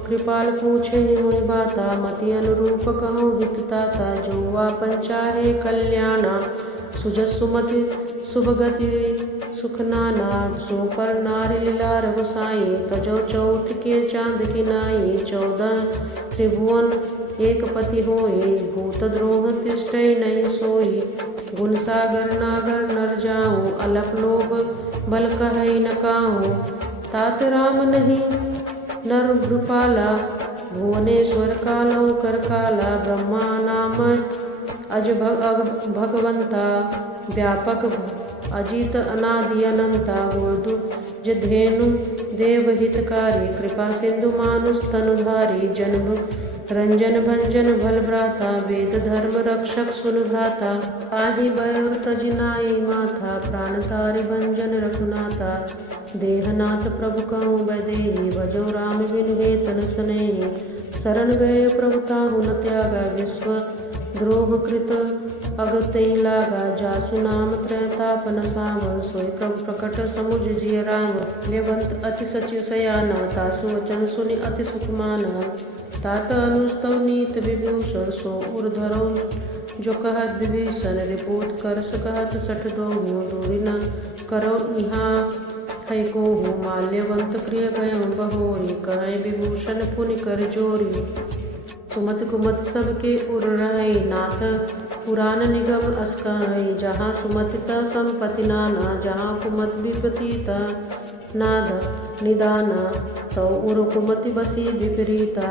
कृपाल पूछे मुनि बाता, मति अनुरूप कहूँ हित ताता। जो आपन चाहे कल्याणा, सुजस सुमति शुभगति सुख नाना। सो पर नारी लीलार गोसाई, तजो चौथ के चांद की नाई। 14 त्रिभुवन एक पति होई, भूत द्रोह तिष्ठै नहीं सोई। गुण सागर नागर नर जाऊँ, अलप लोभ बल कहै न काहूँ। तात राम नहीं नर भृपाला, भुवनेश्वर कालौ कर काला। ब्रह्मा नाम अज भगवंता, व्यापक अजित अनादि अनंता। गोदु धेनु देव हितकारी, कृपा सिंधु मानुष तनुधारी। जन्म रंजन भंजन भल भ्राता, वेद धर्म रक्षक सुन भ्राता। आहि बयोर तजिनाई माथा, प्राण तारि भंजन रघुनाथा। देहनाथ प्रभु कहूँ वैदेही, भजो राम बिन हेतन सनेही। शरण गए प्रभु ताहु न त्यागा, विश्व द्रोह कृत अगतै लागा। जासु नाम त्रयतापन सावन, सोई प्रभु प्रकट समुझ जिय राम। लेवंत अति सचिव सयाना, तासु वचन सुनि अति सुख माना। तात अनुस्तव नीत विभूषण, सो उर धरो जो कहत विभीषण। रिपोत करस कहत सठ दोहूँ, दूरी न करो इहाँ है कोहू। माल्यवंत क्रिय गयं बहोरी, कहै विभूषण पुनि कर जोरी। सुमति कुमति सबके उर रहे, नाथ पुराण निगम अस कहै। जहाँ सुमति त संपत्ति नाना, जहाँ कुमति विपति त नाद निदाना। तौ उर कुमति बसी विपरीता,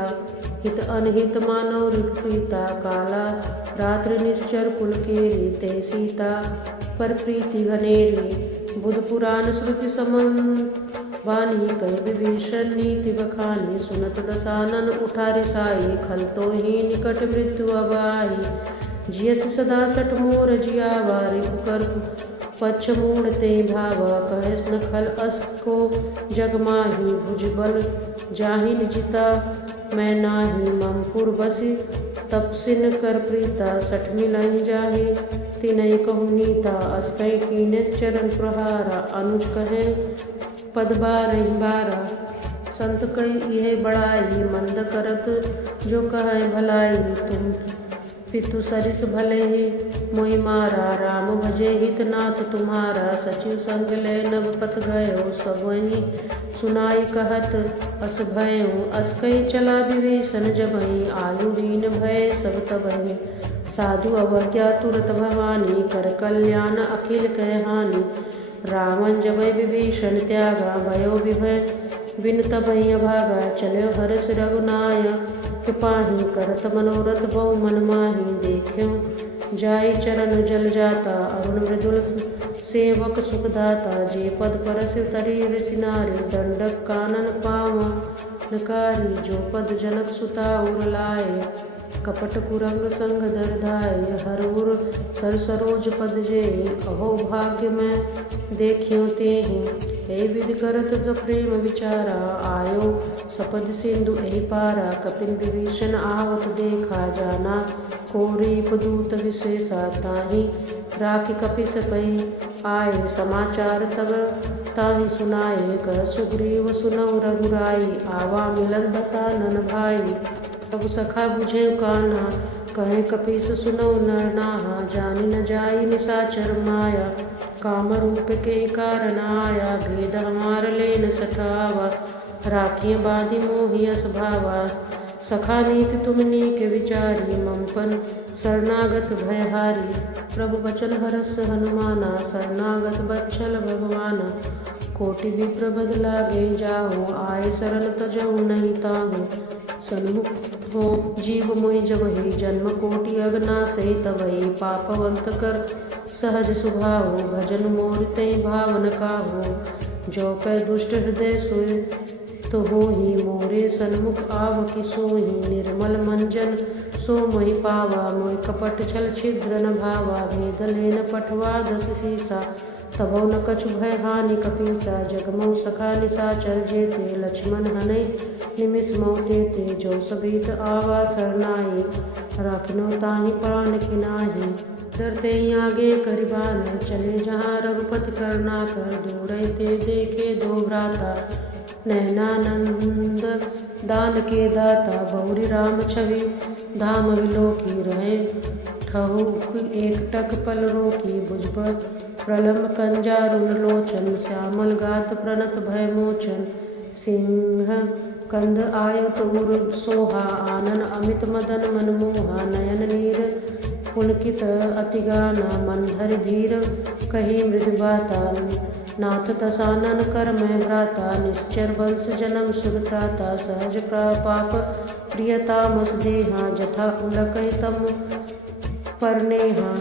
हित अनहित मानव रिक्रीता। काला रात्रि निश्चर कुल केरी, ते सीता पर प्रीति घनेरी। बुध पुराण श्रुति समन बानी, कहि विभीषण नीति बखानी। सुनत दसानन उठा रिसाई, खल तो ही निकट मृत्यु अब आई। जियस सदा सठ मोर जियावा, रिपुकर पच्छ मूढ़ ते भावा। कहस न खल अस को जग माही, भुजबल जाहिन जिता मैं नाही। ममपुर बसी तपसिन कर प्रीता, सठ मिलहि जाहि तिनय कहु नीता। अस्कै कीने चरण प्रहारा, अनुज कहे पद बारहि बारा। संत कहि यह बड़ाई, मंद करत जो कहै भलाई। तुम पितु सरिस भले ही मोहि मारा, राम भजे हित नाथ तुम्हारा। सचिव संग ले नभ पथ गयो, सब वही सुनाई कहत अस भयऊ। अस्कै चला विभीषण जबहि, आयु हीन भय सब तबहि। साधु अवज्ञा तुरत भवानी, कर कल्याण अखिल कह हानि। रावण जबै विभीषण त्यागा, भयो विभय बिन तबहि अभागा। चलो हर्ष रघुनाय कृपाहि, करत मनोरथ बहु मन माहि। देख्यो जाय चरण जल जाता, अरुण मृदुल सेवक सुखदाता। जे पद परस तरी ऋषि नारी, दंडक कानन पाव नकारी, जो पद जनक सुता उर लाए। कपट कुरंग संग दर धाय, हर उर सर सरोज पद जे। अहो भाग्य में देखियो तेहि, हे विधि करत प्रेम विचारा। आयो सपद सिंधु एहि पारा, कपिन विभीषण आवत देखा। जाना को रीप दूत विशेषा, ताहि राखि कपिस पई। आए समाचार तब ताहि सुनाए, कह सुग्रीव सुनऊ रघुराई। आवा मिलन दसानन भाई, तब सखा बुझे कान्हा। कहे कपीस सुनऊ नर नाहा, जानि न जाई निशाचर माया। काम रूप के कारण आया, भेद हमार लेन सठावा। राखिय बाधि मोहियस भावा, सखा नीति तुम नीक विचारी। ममपन शरणागत भयहारी, प्रभु बचन हरस हनुमाना। शरणागत बच्छल भगवाना, कोटि विप्र बद लागे जाहु। आए शरण तजहु नहीं ताहु, सन्मुख हो जीव मोहि जबहि। जन्म कोटि अगनासै तबहि, पापवंत कर सहज स्वभाव। भजन मोर तै भावन काहू, जो पै दुष्ट हृदय सोई। तो होहि मोरे सन्मुख आवकी सोहि, निर्मल मंजन सो मोहि पावा। मोहि कपट छल छिद्र न भावा, भेद लेन पठवा दस सीसा। तबौ न कछु भय हानि कपीसा, जगमौ सखा निशाचर जेते। लक्ष्मण हनै निमिष मौतेते, जो सबीत आवा सरनाई। राखिनो ताहि प्राण किनाहि, डरते आगे करिबान। चले जहाँ रघुपति करुणा कर, दूरै ते देखे दो भ्राता। नैनानंद दान के दाता, बहुरी राम छवि धाम विलोकी। रहे ठहु एक टक पल रोकी, भुजबल प्रलम्ब कंजारुण लोचन। श्यामल गात प्रणत भय मोचन, सिंह कंद आयत उर सोहा। आनन अमित मदन मनमोहा, नयन नीर पुलकित अतिगाना। मन धरि धीर कही मृदु बाता, नाथ दसानन कर मैं भ्राता। निश्चर वंश जन्म सुर त्राता, सहज पाप प्रियतामस देहा। जथा उलकै तम परनेहा,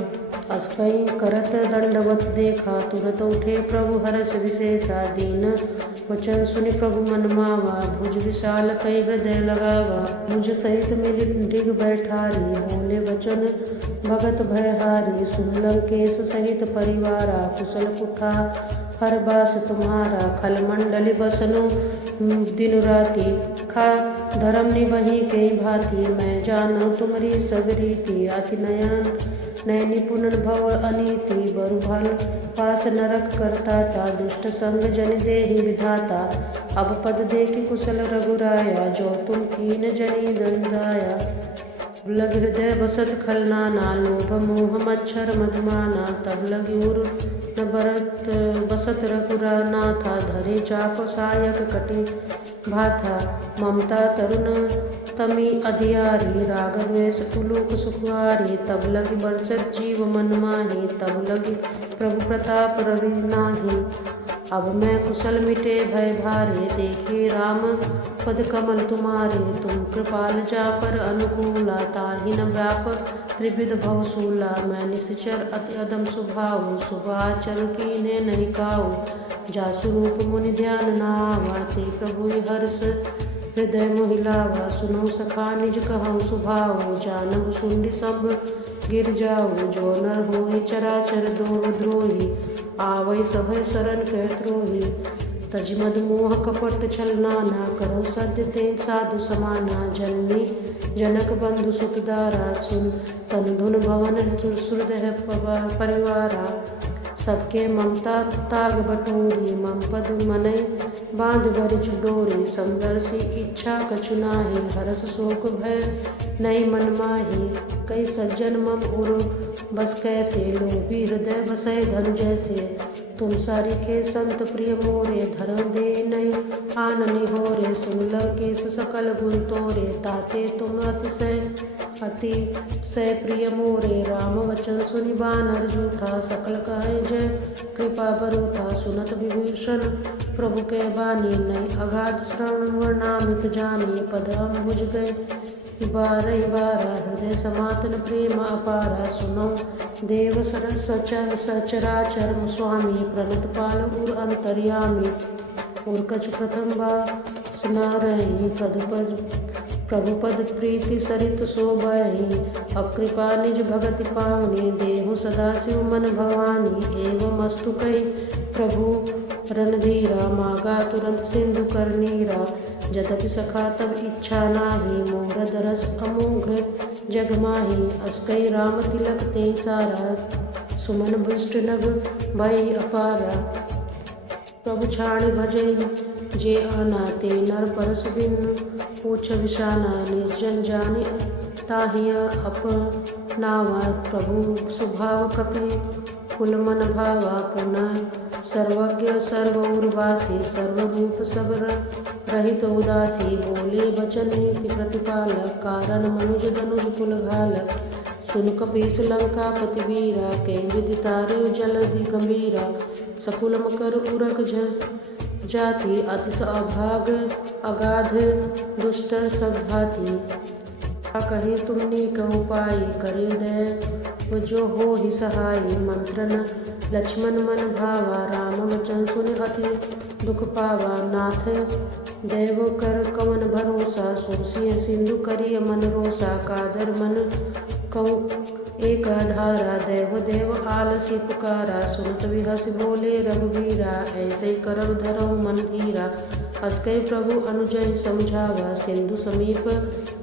अस्कई करत दंडवत देखा। तुरत उठे प्रभु हरष विशेषा, दीन वचन सुनि प्रभु मन मावा। भुज विशाल कई हृदय लगावा, भुज सहित मिलि डिग बैठारी। बोले वचन भगत भयहारी, सुन लंकेश सहित परिवारा। कुशल कुठा हर बास तुम्हारा, खल मंडली बसनु दिन राति। खा धर्म निबहि कई भांति, मैं जानो तुम्हारी सब रीति। अति नयन नैनी पुनन भव अनीति, बरु भल पास नरक करता था। दुष्ट संग जन देहि विधाता, अब पद देखि कुशल रघुराया। जो तुम कीन जनी दंडाया, लग हृदय बसत खलनाना। लोभ मोह मच्छर मधुमाना, तब लगी उर न बरत बसत रघुराना था। धरे चाप सायक कटि भाथा, ममता तरुण तमी अधियारी। रागद्वेष पुलुक सुखवारी, तब लगी बरसत जीव मन माही। तब लगी प्रभु प्रताप रवि नाही, अब मैं कुशल मिटे भय भारे। देखे राम पद कमल तुम्हारे, तुम कृपाल जा पर अनुकूला। ताहि न व्याप त्रिविध भवसूला, मैं निश्चर अति अदम स्वभाव। शुभाचल कीने नहीं काऊ, जासु रूप मुनि ध्यान नावा। ते प्रभु हर्ष हृदय मोहिलावा, सुनो सखा निज कहूँ सुभाव। जानब सुंडी सब गिर जाऊ, जो नर होई चराचर द्रोही। आवै सभय शरण कह द्रोही, तजिमद मोह कपट छल नाना। करो सद्य ते साधु समाना, जननी जनक बंधु सुतदारा। सुन तन धुन भवन सुहृदय परिवारा। सबके ममता ताग बटोरी, मम पद मनई बांध बरिज डोरी। समदर्शी इच्छा कछु नाही, हरस शोक भय नई मन माही। कई सज्जन मम उर बस कैसे, लोभी हृदय बसै धन जैसे। तुम सारी के संत प्रिय मोरे, धर्म दे नई आननी होरे। सुन लंकेश सकल गुण तोरे, ताते तुम अति सै प्रिय मोरे। राम वचन सुनि बानर जूठा, सकल कहे जय कृपा बरूथा। सुनत विभीषण प्रभु के बानी, नई अगाध श्रवण वर्णामित जानी। पद अम्बुज गए बारह बारा, हृदय समातन प्रेम अपारा। सुनो देव सरल सचराचर स्वामी, प्रणत पाल उर अंतर्यामी। उर कछ प्रथम बा स्नारहि प्रभुपद प्रीति सरित शोभहि। अब कृपा निज भगति पावनी, देहु सदा शिव मन भवानी। एवं अस्तु कहि प्रभु रणधीरा, मागा तुरंत सिंधु कर नीरा। यद्यपि सखा तब इच्छा नाही, मोर दरस अमोघ जग माही। अस्कै राम तिलक ते सारा, सुमन भुष्ट नभ भई अपारा। प्रभु छाड़ भजन जे आना, ते नर परस बिन पूछ विशाना। निर्जन जाने ताहिया अपनावा, प्रभु स्वभाव कपि कुल मन भावा। पुनः सर्वज्ञ सर्व उर्वासी, सर्वरूप सब रहित उदासी। बोले बचन नीति प्रतिपालक, कारण मनुज धनुज कुल घालक। सुन कपीस लंका पति वीरा, कै विधि तारु जलधि गंभीरा। सकुल मकर उरग झस जाति, अतिश अभाग अगाध दुष्टर सब भांति। कही तुमने कहो पाई, करी दय जो हो ही सहाय। मंत्रन लक्ष्मण मन भावा, राम वचन सुन अति दुख पावा। नाथ देव कर कवन भरोसा, सुरसिय सिंधु करिय मन रोसा। कादर मन कहु एक धारा, देव देव आलसी पुकारा। सुनत विहस बोले रघुवीरा, ऐसे करब धरऊ मन धीरा। अस्कै प्रभु अनुजय समझावा, सिंधु समीप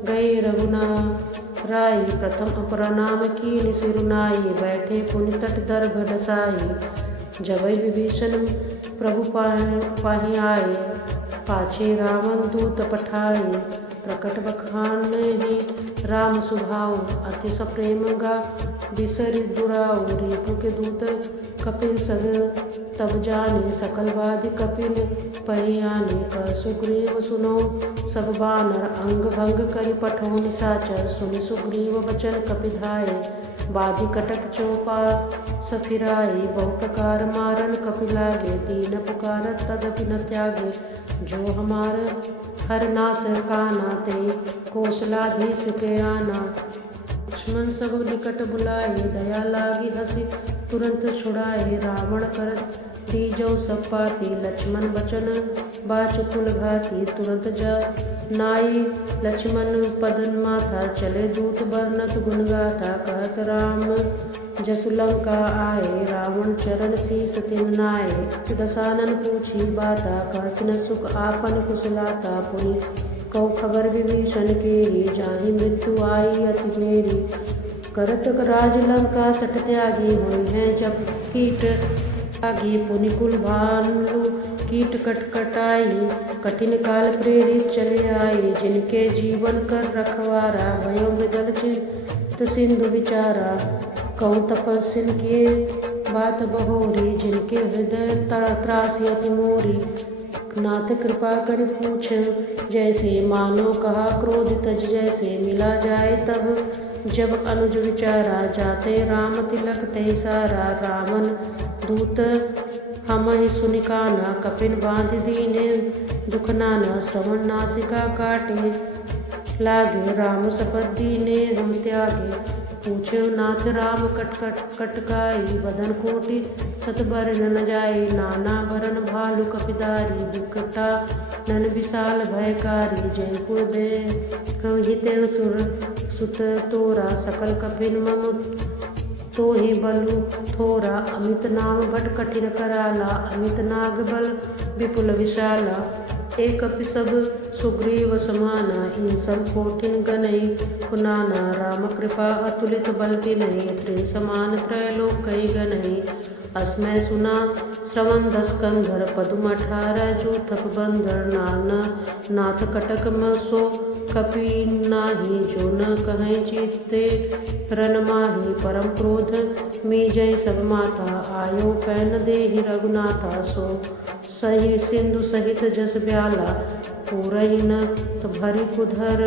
गए रघुनाराई। प्रथम प्रणाम कीन सिरुनाई, बैठे पुनि तट दर्भ डसाई। जबै विभीषण प्रभु पाहि आए, पाछे रावण दूत पठाए। प्रकट बखान ही राम सुभाऊ, अति सप्रेम गा बिसरि दुराऊ। रिपु के दूत कपिल सग तब जाने, सकल वादि कपिल परियाने। कर सुग्रीव सुनो सब बानर, अंग भंग करि पठो निशाचर। सुनि सुग्रीव बचन कपिधाये, बाधी कटक चौपा सफिराई। बहु प्रकार मारन कपि लागे, दीन पुकारत तदपि न त्यागे। जो हमार हर नास काना, ते कौशलाधीश के आना। लक्ष्मण सब निकट बुलाए, दया लागी हसी तुरंत छुड़ाए। रावण कर दीजौ सब पाती, लक्ष्मण बचन बाच कुल घाती। तुरंत जा नाई लक्ष्मण पदन माथा, चले दूत बरनत गुण गाथा। कहत राम जसु लंका आए, रावण चरण शीस तिन नाए। दसानन पूछी बाता, कहत न सुख आपन कुशलाता। पुनि कौ खबर विभीषण केरी, जाहि मृत्यु आई अति मेरी। करत राज लंका सठ त्यागी, हुई है जब कीट आगी। पुनि कुल भालु कीट कटकटाई, कठिन काल प्रेरित चले आई। जिनके जीवन कर रखवारा, भयो मृदल चित्त सिंधु विचारा। कौन तपस्विन किए बात बहोरी, जिनके हृदय त्रासी अति मोरी। नाथ कृपा कर पूछ जैसे, मानो कहा क्रोध तज जैसे। मिला जाए तब जब अनुज विचारा, जाते राम तिलक ते सारा। रावण दूत हमहि सुनि काना, कपिन बांध दीने दुख नाना। श्रवण नासिका काटे लागे, राम शपथ दीने हम त्यागे। पूछे नाथ राम कटकाई, बदन कोटि सत बर न जाई। नाना बरन भालु कपिदारी, विकटा नन विशाल भयकारी। जयपुर दे कहिते सुर सुत तोरा, सकल कपिन मम तो ही बलु थोरा। अमित नाम भट कठिन कराला, अमित नाग बल विपुल विशाला। एक सब सुग्रीव समाना, इन सब कोटिन गनई पुनाना। राम कृपा अतुलित बल तिनहि, त्रिन समान त्रैलोक कई गनहि। अस्मै सुना श्रवण 10 कंधर, पदुम 18 जो थप बंधर। नाना नाथ कटक सो कपि नाही, जो न कहें चित्ते रन माही। परम क्रोध में जय सब माथा, आयो पैन देहि रघुनाथा। सो सही सिंधु सहित जस ब्याला, पूरहि न तो भरी कुधर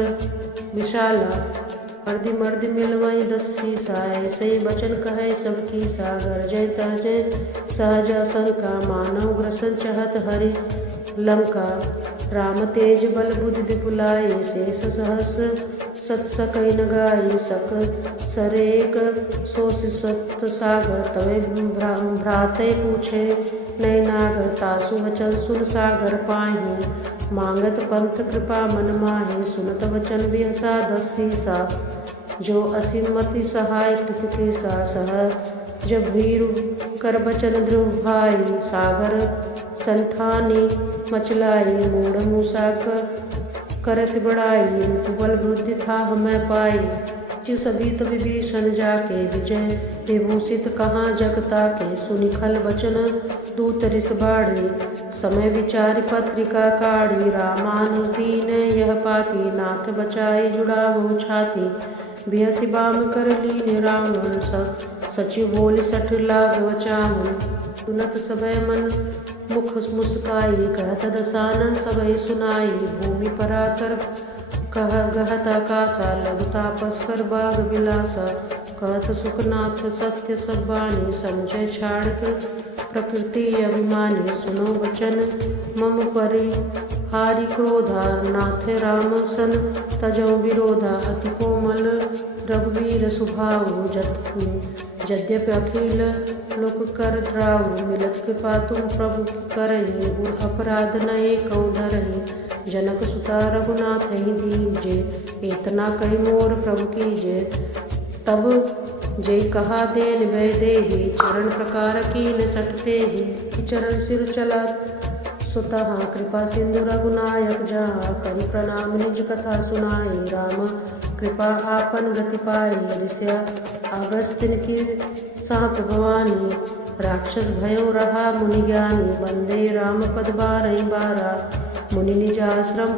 विशाला। मर्दि मर्दि मिलवई 10 सीसा, ऐसे बचन कहे सब कीसा। गरजय तहजय सहज शंका, मानव ग्रसन चहत हरि लंका। राम तेज बल बुद्धि विपुलाई, शेष सहस सत सकई न गाई। सक सरेक सोस सत सागर, तवे भ्राते पूछे नय नागर। तासु वचन सुन सागर पाही, मांगत पंथ कृपा मन माहे, सुनत वचन बिहसा दसी सा। जो असीमति सहाय कृत के सा, सह जब वीर कर बचन ध्रुव भाई। सागर संठानी मचलाई, मूढ़ मूसा करस बढ़ाई। ऋतुबल वृद्धि था हमें पाई, चिव सभी तो विभीषण जाके। विजय विभूषित कहाँ जगता के, सुनि खल वचन दूत रिस बाढ़ी। समय विचारि पत्रिका काढ़ी, रामानुज दीन यह पाती। नाथ बचाई जुड़ावो छाती, बिहसि बाम कर लीन रावण। सचिव बोल सठ लाग बचावन, सुनत सबय मन मुख मुस्काई। कहत दसानन सबय सुनाई, भूमि पराकर कह गहत आकाशा। लघु तापस कर बाग विलासा, कहत सुखनाथ सत्य सब बानी। संजय छाड़ प्रकृति अभिमानी, सुनो वचन मम परि हारि क्रोधा। नाथ राम सन तजौ विरोधा, अति कोमल रघुवीर सुभाऊ। यद्यपि अखिल लोक कर ड्राऊ, मिलत कृपा तुम प्रभु करहि। गुर अपराध न एकौ धरहि, जनक सुता रघुनाथ ही दीजे। इतना कही मोर प्रभु कीजे, तब जय कहा देन भय देहि। चरण प्रकार कीन सटते ही, चरण सिर चला सुतः। कृपा सिंधु रघुनायक जहाँ, करि प्रणाम निज कथा सुनाई। राम कृपा आपन गति पाई, ऋषि अगस्तिन की सात भवानी। राक्षस भयो रहा मुनि ज्ञानी, वंदे राम पद बारहि बारा। मुनि निज आश्रम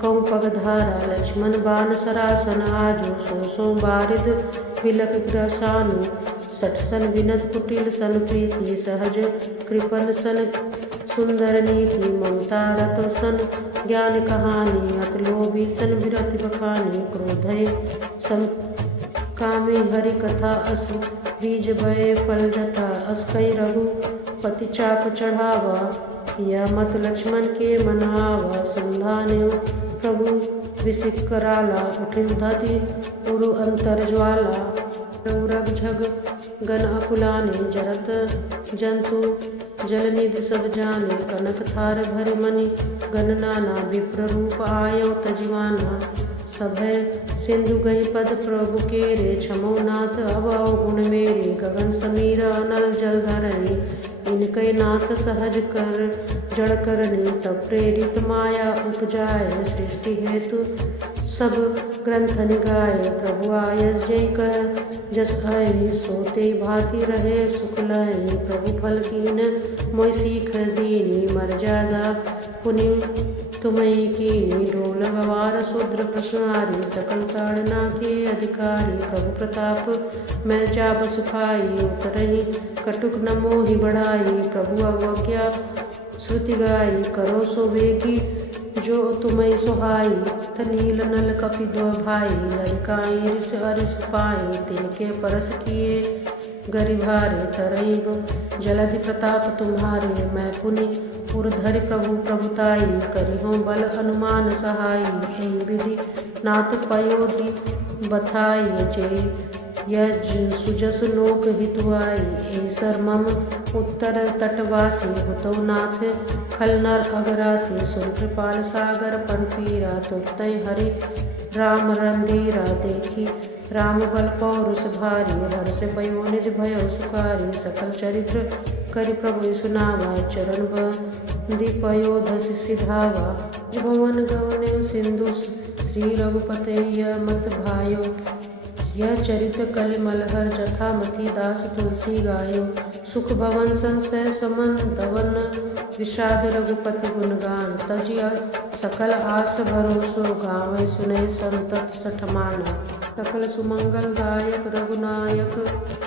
कौ पगधारा, लक्ष्मण बान सरासन आजो। सो बारिद बिलक ग्रसानु, सठ सन विनत कुटिल सन प्रीति। सहज कृपन सन सुंदर नीति, ममता रत सन ज्ञान कहानी। अत लोभी सन विरति बखानी, क्रोधय सम कामी हरि कथा। अस बीज भय फल जथा, अस कई रघुपति चाप चढ़ावा। यह मत लक्ष्मण के मन आवा, संधान्यो प्रभु विसिक कराला। उठे उधति उरु अंतर ज्वाला, रघ झग गन अकुलाने। जरत जंतु जल निधि सब जाने, कनक थार भर मणि गन नाना। विप्र रूप आयो तजवाना, सभय सिंधु गई पद प्रभु केरे। छमो नाथ अब गुण मेरे, गगन समीर अनल जल धरणी। इनके नाथ सहज कर जड़ करनी, तब प्रेरित माया उपजाए। सृष्टि हेतु सब ग्रंथ निगाए, प्रभु आयस जय कह जस आई। सोते भांति रहे सुख लय, प्रभु फल कीन मोय सीख दीनी। मर जागा पुनि तुम्हें कीनी, ढोल गवार शूद्र प्रश्नारी। सकल ताड़ना के अधिकारी, प्रभु प्रताप मैं जाब सुखाई। उतरहि कटुक न मोहि बढ़ाई, प्रभु अवज्ञा श्रुति गाई। करो सो वेगी जो तुम्हें सुहाई, तनील नल कपि दो भाई। ललिकाई रिस अरिस पाई, तिनके परस किए गरिभारे। तरई जलधि प्रताप तुम्हारे, मैं पुनि उर्धरि प्रभु प्रभुताई। करिहो बल अनुमान सहाई, एहि विधि नाथ पयोधि बथाई। जय यज सुजस लोक हितुआई, ऐसर मम उत्तर तटवासी। हुतो नाथ खल नर अगरासी, सुन कृपाल सागर पन पीरा। तुतय हरि राम रंधीरा, देखी राम बल पौरुष भारी। हर्ष भयो निज भयो सुखारी, सकल चरित्र करि प्रभु सुनावा। चरण बंदी पयोधस सिधावा, भवन गवने सिंधु श्री रघुपते मत भायो। यह चरित कल मलहर जथा मति दास तुलसी गायो। सुख भवन संशय समन दवन, विषाद रघुपति गुणगान। तजिया सकल आस भरोसो, गावे सुने संतत सठमाना। सकल सुमंगल दायक रघुनायक,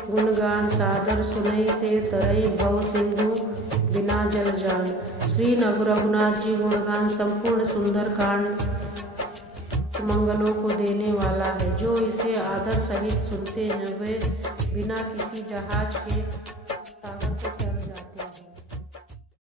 गुणगान सादर सुनई ते तरई। भव सिंधु बिना जल जान। श्री रघुनाथ जी गुणगान संपूर्ण सुंदर कांड मंगलों को देने वाला है। जो इसे आदर सहित सुनते हैं वे बिना किसी जहाज के